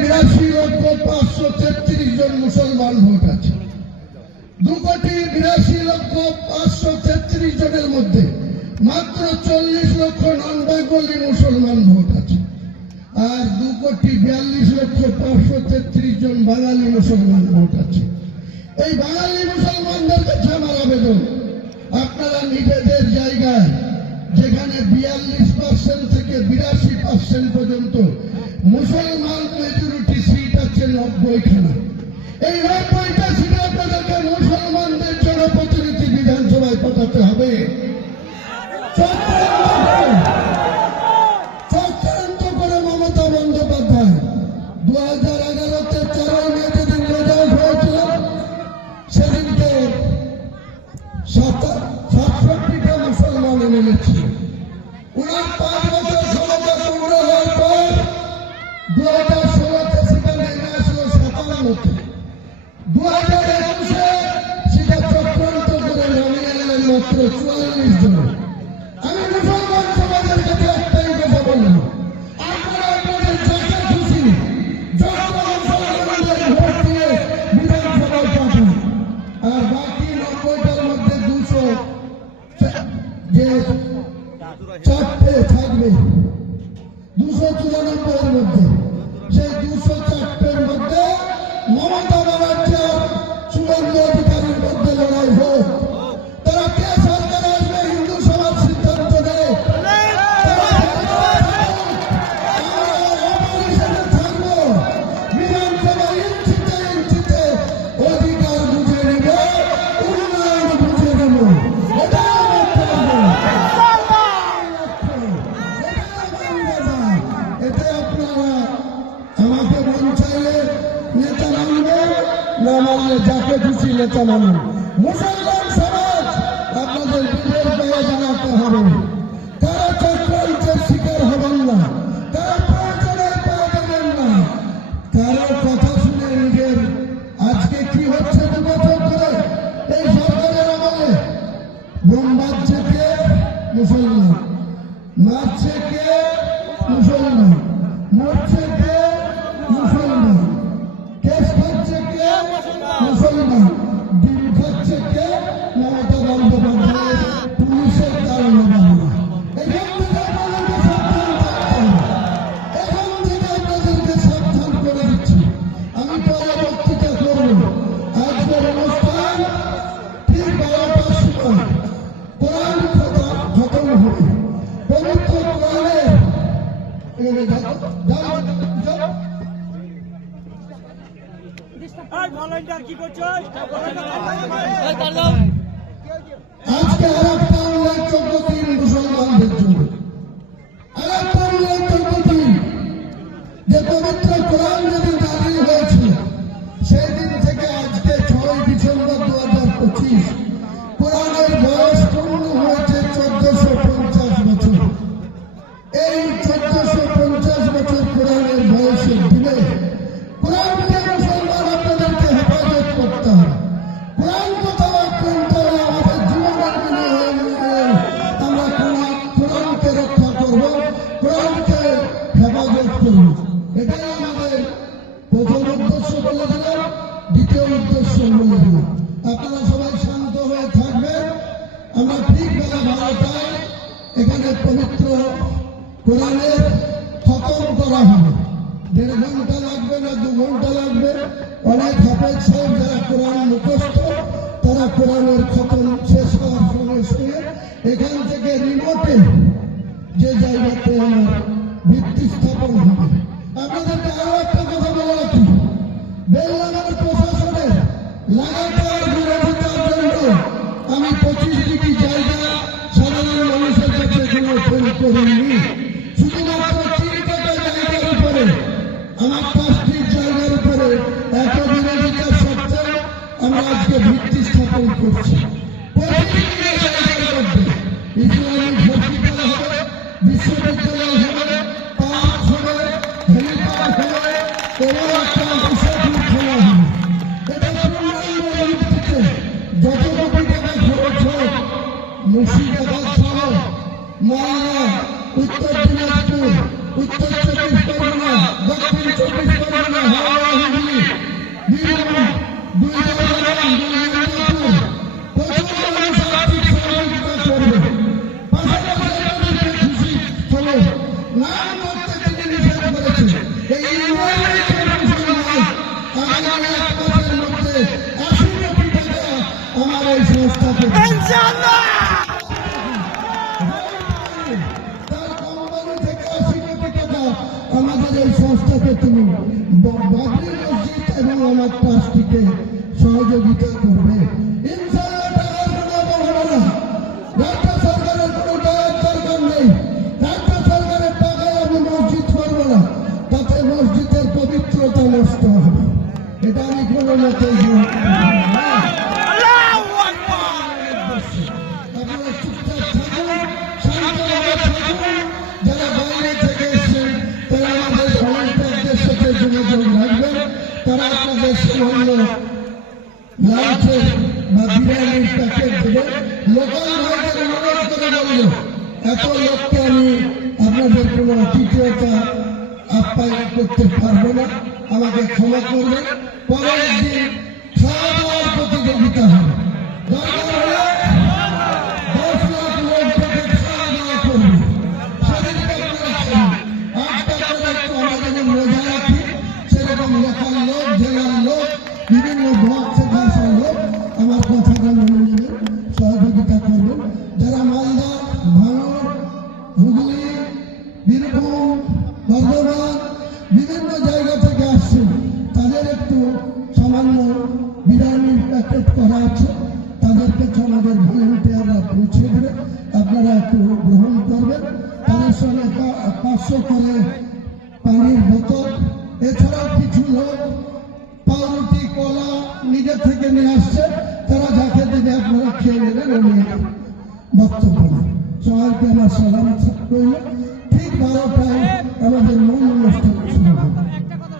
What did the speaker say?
বিরাশি লক্ষ পাঁচশো তেত্রিশ জন মুসলমান ভোট আছে। দু কোটি বিরাশি লক্ষ পাঁচশো তেত্রিশ জনের মধ্যে মাত্র চল্লিশ লক্ষ নন বেঙ্গলি মুসলমান ভোট আছে। আর দু কোটি বিয়াল্লিশ লক্ষ পাঁচশো তেত্রিশ জন বাঙালি মুসলমান ভোট আছে। এই বাঙালি মুসলমানদের কাছে আমার আবেদন, আপনারা নিজেদের জায়গায় যেখানে বিয়াল্লিশ পার্সেন্ট থেকে বিরাশি পার্সেন্ট পর্যন্ত মুসলমান মেজরিটি সিট আছে নব্বইখানা। এই নব্বইটা সিটে আপনাদেরকে মুসলমানদের জনপ্রতিনিধি বিধানসভায় পাঠাতে হবে। মমতা বন্দ্যোপাধ্যায়। হাজার এগারোতে সেদিনকে সাত- সাতষট্টিটা মুসলমান এমএলএ মাত্র চুয়াল্লিশ জন আমি মুসলমান সমাজের কাছে একটাই কথা বললাম আপনারা আপনাদের যাকে খুশি যত মুসলমানদের ভোট দিয়ে বিধানসভায় পাঠান আর বাকি নব্বইটার মধ্যে দুশো যে চারটে থাকবে দুশো চুরানব্বইয়ের মধ্যে সেই দুশো না মানলে যাকে খুশি নেতা মানুন মুসলমান সমাজ আপনাদের বিবেক পেয়ে জানাতে হবে। তারা চক্রান্তের শিকার হবেন না। তারা প্রয়োজনে পা দেবেন না। কারও কথা শুনে নিজের আজকে কি হচ্ছে দু বছর ধরে এই সরকারের আমলে? বোম বাজছে কে মুসলমান, মারছে কে? আজকে আর একটা উল্লেখযোগ্য দিন মুসলমানদের জন্য। আপনারা সবাই শান্ত হয়ে থাকবেন। আমরা ঠিক বেলা পবিত্র কোরআনের দেড় ঘণ্টা লাগবে না, দু ঘণ্টা লাগবে। অনেক হাফেজ সাহেব যারা কোরআন মুখস্থ, তারা কোরআনের খতম শেষ হওয়ার সঙ্গে এখান থেকে রিমোটে যে জায়গাতে আমার ভিত্তি স্থাপন হবে। আপনাদেরকে আরও একটা কথা বলে রাখি বেলনাগার প্রশাসনের লাগাতার আমি পঁচিশ ডিগ্রি জায়গা সাধারণ মানুষের কাছে কোনো ফোন করিনি। শুধুমাত্র তিন জায়গার উপরে, আমার পাঁচটি জায়গার উপরে এত বিরোধিতা সত্ত্বেও আমরা আজকে ভিত্তি স্থাপন করছি। মুর্শিদাবাদ সহ মালদা উত্তর দিনাজপুর উত্তর চব্বিশ পরগনা দক্ষিণ চব্বিশ পরগনা বীরভূম, দুই বর্ধমান, আমাদের এই সংস্থাকে মসজিদ এবং আমার ট্রাস্টিকে সহযোগিতা করবে এত লোককে আমি আপনাদের কোনো আতিথেয়তা আপ্যায়ন করতে পারব না। আমাকে ক্ষমা করবেন। পরের দিন খাওয়া দাওয়ার প্রতিযোগিতা হবে। প্যাকেট করা আছে তাদেরকে আমাদের ভলেন্টিয়াররা পৌঁছে দেবে আপনারা একটু গ্রহণ করবেন তাদের সঙ্গে পাঁচশো করে পানির বোতল এছাড়াও কিছু লোক পাউরুটি কলা নিজে থেকে নিয়ে আসছে তারা যাকে দেবে আপনারা খেয়ে নেবেন উনি বক্তব্য সবাইকে আমার সালাম রইল ঠিক বারোটায় আমাদের মূল অনুষ্ঠান